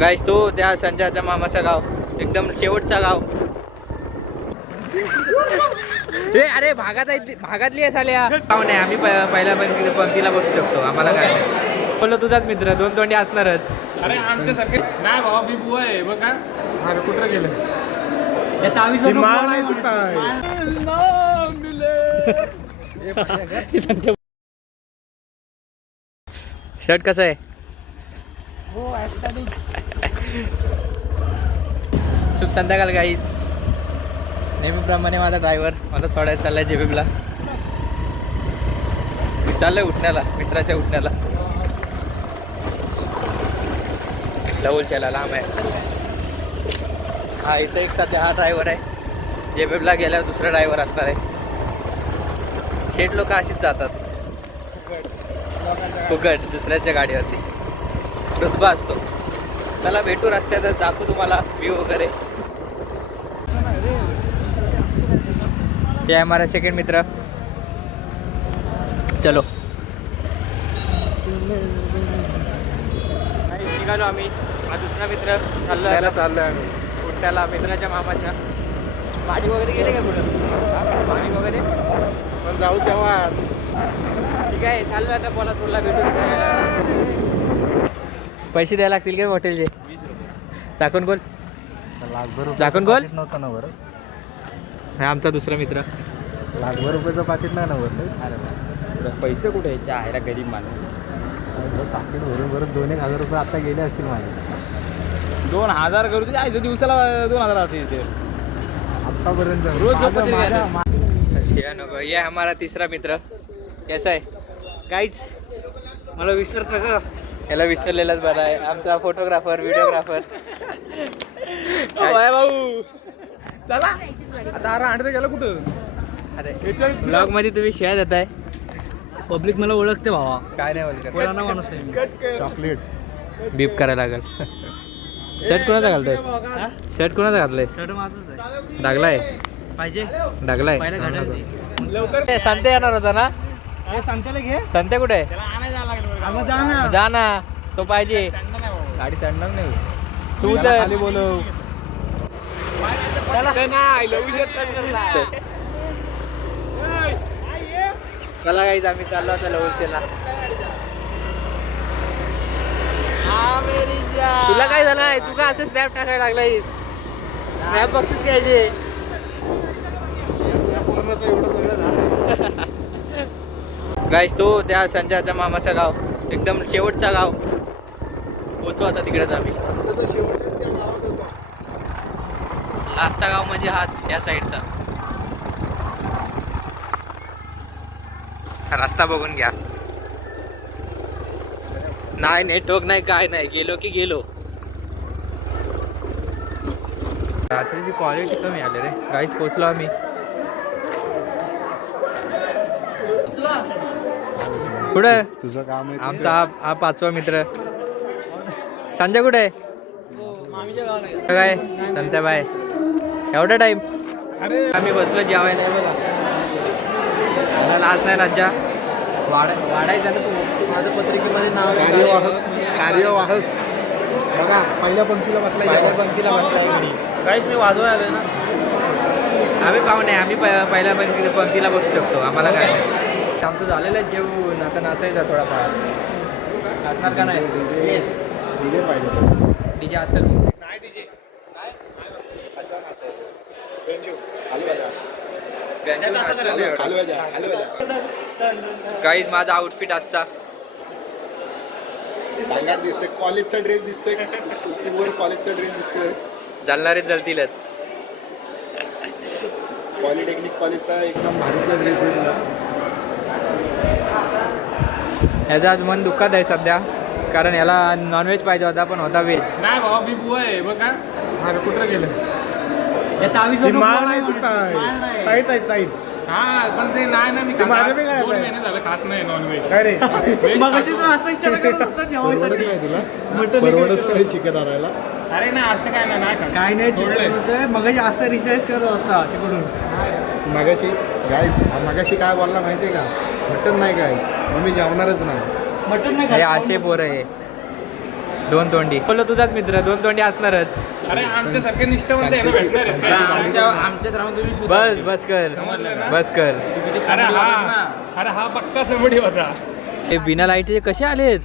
गाईस तो त्या संजयच्या मामाचं गाव एकदम शेवटचा गाव. हे अरे भागातली आहे साल्या. नाही आम्ही पहिल्या पंक्तीला बसू शकतो, आम्हाला काय नाही. बोललो तुझाच मित्र दोन तोंडी असणारच. अरे आमच्यासारखे नाही भावा, मी बुवा आहे बघा. अरे कुठं गेलं शर्ट कसं आहे? शुभ संध्याकाळ गाईज. नेहमीप्रमाणे माझा ड्रायव्हर मला सोडायला चाललाय जेबीला. मी चाललोय उठण्याला, मित्राच्या उठण्याला. लवलच्याला लांब आहे हा. इथं एक सध्या हा ड्रायव्हर आहे. जेबीला गेल्यावर दुसरा ड्रायव्हर असणार आहे. शेठ लोक अशीच जातात फुकट दुसऱ्याच्या गाडीवरती. रुतबा असतो. चला भेटू रस्त्यात, दाखवू तुम्हाला व्ह्यू वगैरे. हे आहे हमारा सेकंड मित्र. चलो निघालो आम्ही. हा दुसरा मित्र चाललोय आम्ही उठ्याला मित्राच्या मामाच्या. पाणी वगैरे गेले का कुठं? पाणी वगैरे पण जाऊ तेव्हा. ठीक आहे चाललं आता. बोला तुला भेटू. पैसे द्यायला लागतील का हॉटेलचे? दाखवून बोल. दाखवून बोल. नव्हतं ना बरं. हा आमचा दुसरा मित्र. लाखभर रुपयाचं पाकिट नाही ना बरं. अरे पैसे कुठे यायचे आहे गरीब माणूस. पाकिट भरून भरून 2,000 रुपये आता गेले असतील माझे. 2,000 करू दे आयचं दिवसाला 2,000 राहते इथे आतापर्यंत रोज. नको. ये हमारा तिसरा मित्र. कैसा आहे? काहीच मला विसरतं का? याला विसरलेलाच बरा आहे. आमचा फोटोग्राफर व्हिडिओग्राफर. भाऊ चला आता आणते गेला कुठं? अरे ब्लॉग मध्ये तुम्ही शेअर देताय. पब्लिक मला ओळखते भावा. काय नाही बोलत. पुराणा माणूस आहे. चॉकलेट बीप करायला लागल. शर्ट कोणाचा घालतोय? शर्ट कोणाचा घातलाय? शर्ट माझंच आहे. डागलाय पाहिजे डागलाय. पहिला घाटाल लवकर. संते येणार होता ना? सांगताला घे. संते कुठे आहे? जा ना. जा ना. तो पाहिजे. गाडी चढणार नाही तू तर. खाली बोलव. चला गाईज आम्ही चाललो आता लवलशेला. तुला काय झालं आहे? तू का असं स्नॅप टाकायला लागलायस? स्नॅप बघतच घ्यायचे. गाईज तो त्या संजयच्या मामाचं गाव एकदम शेवटचा गाव. पोचू आता तिकडेच आम्ही. लास्टचा गाव म्हणजे हाच या साईडचा. रस्ता बघून घ्या. नाही नेटवर्क नाही काय नाही. गेलो की गेलो. रात्रीची क्वालिटी कमी आले रे. गाईच पोचलो आम्ही. कुठे तुझं काम आहे. आमचा हा पाचवा मित्र संजय कुठे आहे? काय संत्याबाई एवढा टाइम? आम्ही बसलो जेवाय नाही बघा. आज नाही राज्या वाढायचं ना. तू माझं पत्रिकेमध्ये नाव कार्यवाहक बघा. पहिल्या पंक्तीला बसलाय. पहिल्या पंक्तीला बसलाय. काहीच नाही वाजवाय आलं ना. आम्ही पाहुणे. आम्ही पहिल्या पंक्तीला बसू शकतो, आम्हाला काय नाही. आमचं झालेलं आहे जेवून. आता नाचायचं थोडाफार. नाचणार का नाही? येस डीजे पाहिजे. डीजे असेल बहुतेक. नाही डीजे. कशा नाचायचं? काहीच माझा आउटफिट आजचा सांगार दिसतोय. कॉलेजचा ड्रेस दिसतोय. वर कॉलेजचा ड्रेस दिसतोय. जळणारे जळतीलच. पॉलिटेक्निक कॉलेजचा एकदम भारीतला ड्रेस आहे. याचं आज मन दुःखात आहे सध्या, कारण याला नॉनव्हेज पाहिजे होता पण होता व्हेज. नाही भावा, मी बुवा आहे बघा. अरे कुठं गेलं? हा पण ते नाही ना. मी माझं बी काय 2 महिने झालं खात नाही नॉनव्हेज. काय रे? परवडत नाही चिकन आणायला. अरे नाही असं काय नाही खात. काय नाही सोडलंय. मग असं रिसर्च करत होता तिकडून. मगाशी गाईस मगाशी काय बोलला माहितीये का? मटन नाही काय, मग मी जेवणारच नाही. मटन नाही हे खात. असे पोर आहे. दोन तोंडी बोललो तुझाच मित्र, दोन तोंडी असणारच. अरे आमच्यासारखे निष्ठावंत आहे ना भेटणार आहेत काय? आमच्यात राहून तुम्ही बस कर बस कर. अरे हा पक्का समडी होता. हे बिना लाईटचे कसे आलेत?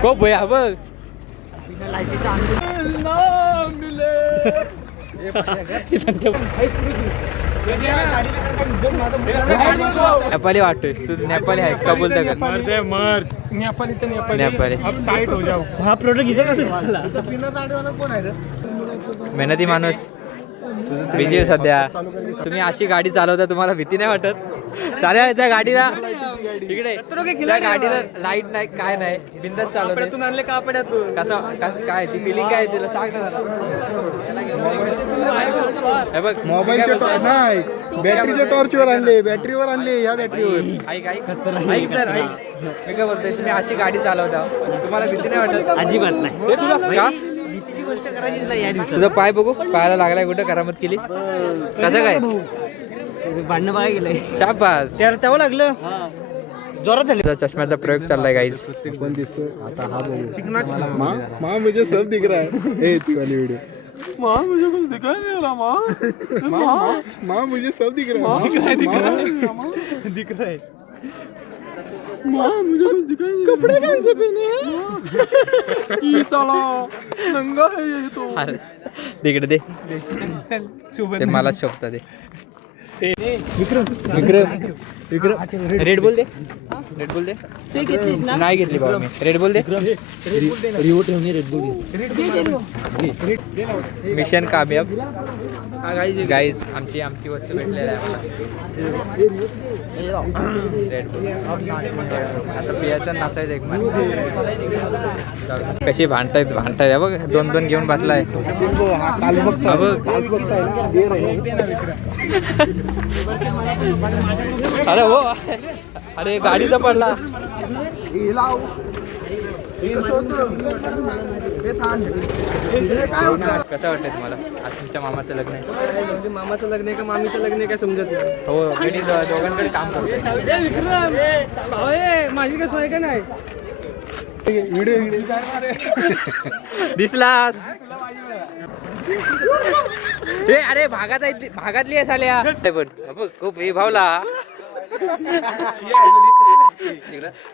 खूप भया बघ. नेपाली वाटतोयस तू, नेपाली आहेस का बोलता का? नेपाली तर नेपाली. अब साईड हो जाओ. हा प्रोडक्ट इथे कसं मेहनती माणूस बिजी सध्या. तुम्ही अशी गाडी चालवता, तुम्हाला भीती नाही वाटत? साऱ्या त्या गाडीला इकडे त्या गाडीला लाईट नाही काय नाही, बिंदास चालवतो. आणले का पड्यात कसं काय ती फिलिंग काय तिला सांग ना जरा. हे बघ मोबाईलच्या टॉर्च नाही, बॅटरीच्या टॉर्चवर आणले, बॅटरीवर आणले, या बॅटरीवर. ऐक ऐक ऐक तर ऐक. मी काय बोलतोय, तुम्ही अशी गाडी चालवता, तुम्हाला भीती नाही वाटत? अजिबात नाही. हे तुला का भीतीची गोष्ट करायचीच नाही या दिवसात. तुझा पाय बघू, पायाला लागलाय कुठं करामत केलीस? कसं काय भांडणं बघा गेलंय शाबास. त्याला तेव्हा लागलं जोरात झाले. तुझा चष्म्याचा प्रयोग चाललाय गाईज. कोण दिसतोय आता? हा बघू. माँ मुझे सब दिख रहा है. ए ती वाली व्हिडिओ. माँ मुझे कुछ दिखाई नहीं रहा. माँ मुझे सब दिख रहा है. दिख रहा है. माँ मुझे कुछ दिखाई नहीं. कपड़े कौन से पहने हैं? ये साला नंगा है ये तो. अरे तिकडे दे ते मला शोभता ते. विक्रम रेड बुल दे. रेड बुल दे. नाही घेतली बाबा मी. रेड बुल दे. मिशन कामयाब गाईज. आमची वस्तू भेटलेली आहे मला. Red boule. आता पियाचं नाचायचं एक मला. कशी भांडतायत बघ. दोन दोन घेऊन बसलाय. हा कालबक्सा आहे. कालबक्सा आहे ना, दे रे. अरे हो, अरे गाडीचा पडला. कसं वाटतंय तुम्हाला? आज तुमच्या मामाचं लग्न आहे. मामाचं लग्न आहे का मामीचं लग्न आहे काय समजत नाही. हो, मी दोघांकडे काम करतो. माझी काय सोय का नाही. व्हिडिओ दिसलास. अरे भागातली आहे साल्या. पण बघ खूप हे भावला.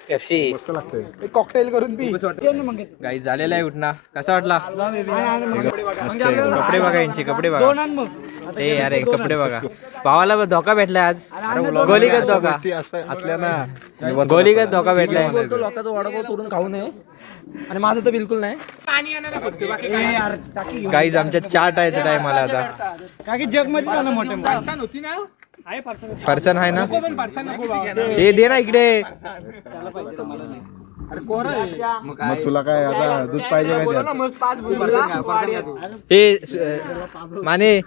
पेप्सी मस्त लागतंय. कॉकटेल करून पी. गाई झालेला आहे उठणा. कसा वाटला? कपडे बघा यांचे, कपडे बघा. ए अरे कपडे बघा. भावाला धोका भेटलाय आज. गोलीगत धोका असल्या ना. गोलीगत धोका भेटलाय. लोकांचा वडापाव तोडून खाऊ नये आणि माझं तर बिलकुल नाही. गाईज आमच्या चाट आहे टाइम मला आता. का की जग मध्ये जाणं मोठे होती ना पर्सन आहे ना. हे दे ना इकडे. मग तुला काय आता दूध पाहिजे काय? हे माने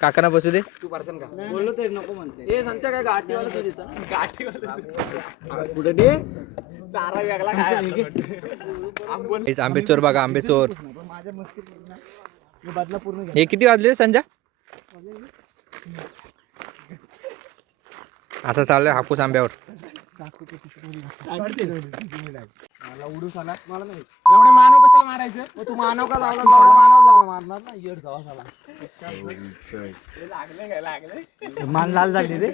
काकांना बसू दे. बोललो तरी नको म्हणते. हे सांगते काय गाठीवाला तू देतो ना. गाठीवाला कुठे दे चारा वेगळा काय. आंबेचोर बघा, आंबेचोर. हे किती वाजले संजा? आता चाललोय हापूस आंब्यावर. एवढे मानव कशाला मारायचं? तू मानव का लावला? मानव मारणार ना. येड जावा झाला. मान लाल झाली रे.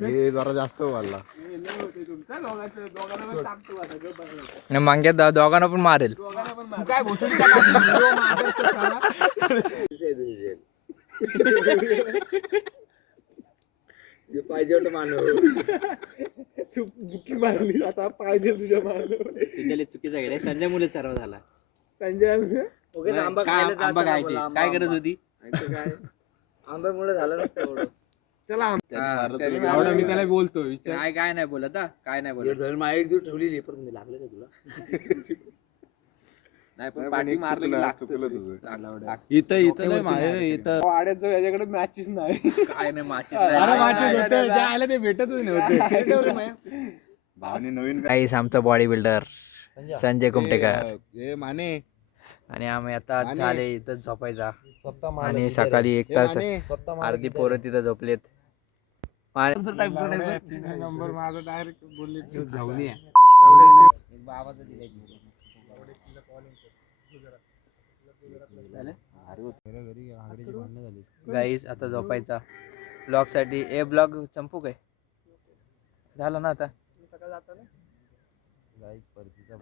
हे जरा जास्त वाढला. मांग्यात दोघांना पण मारेल. पाहिजे मारली आता पाहिजे तुझ्या मारलं. चुकीचा गेला. संजय मुले सर्व झाला. संजय आंबा काय करत होती? आंब्यामुळे झालं नसतं एवढं. चला मी त्याला बोलतोय. काय नाही बोलत. काय नाही बोलत. ठेवलेली पण लागलं का तुला? नाही पण पाठी मारलं चुकलं तुझं. इथं वाड्यात जो याच्याकडे मॅचेस नाही. काय नाही माची. ते भेटतच नव्हते. भावने नवीन गाईस आमचा बॉडी बिल्डर संजय कुमटेकर. ए माने आणि आम्ही आता माने. झाले इथं झोपायचा आणि सकाळी 1 तास अर्धी पोरं तिथं झोपलेत. नंबर माझा डायरेक्ट बोलले जाऊन या. गाईस आता झोपायचा. ब्लॉग साठी ब्लॉग संपू काय झालं ना आता.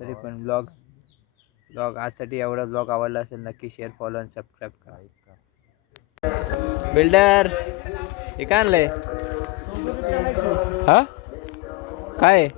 तरी पण ब्लॉग आजसाठी एवढा ब्लॉग आवडला असेल नक्की शेअर फॉलो आणि सबस्क्राईब करा. बिल्डर हे काय आणलंय हा काय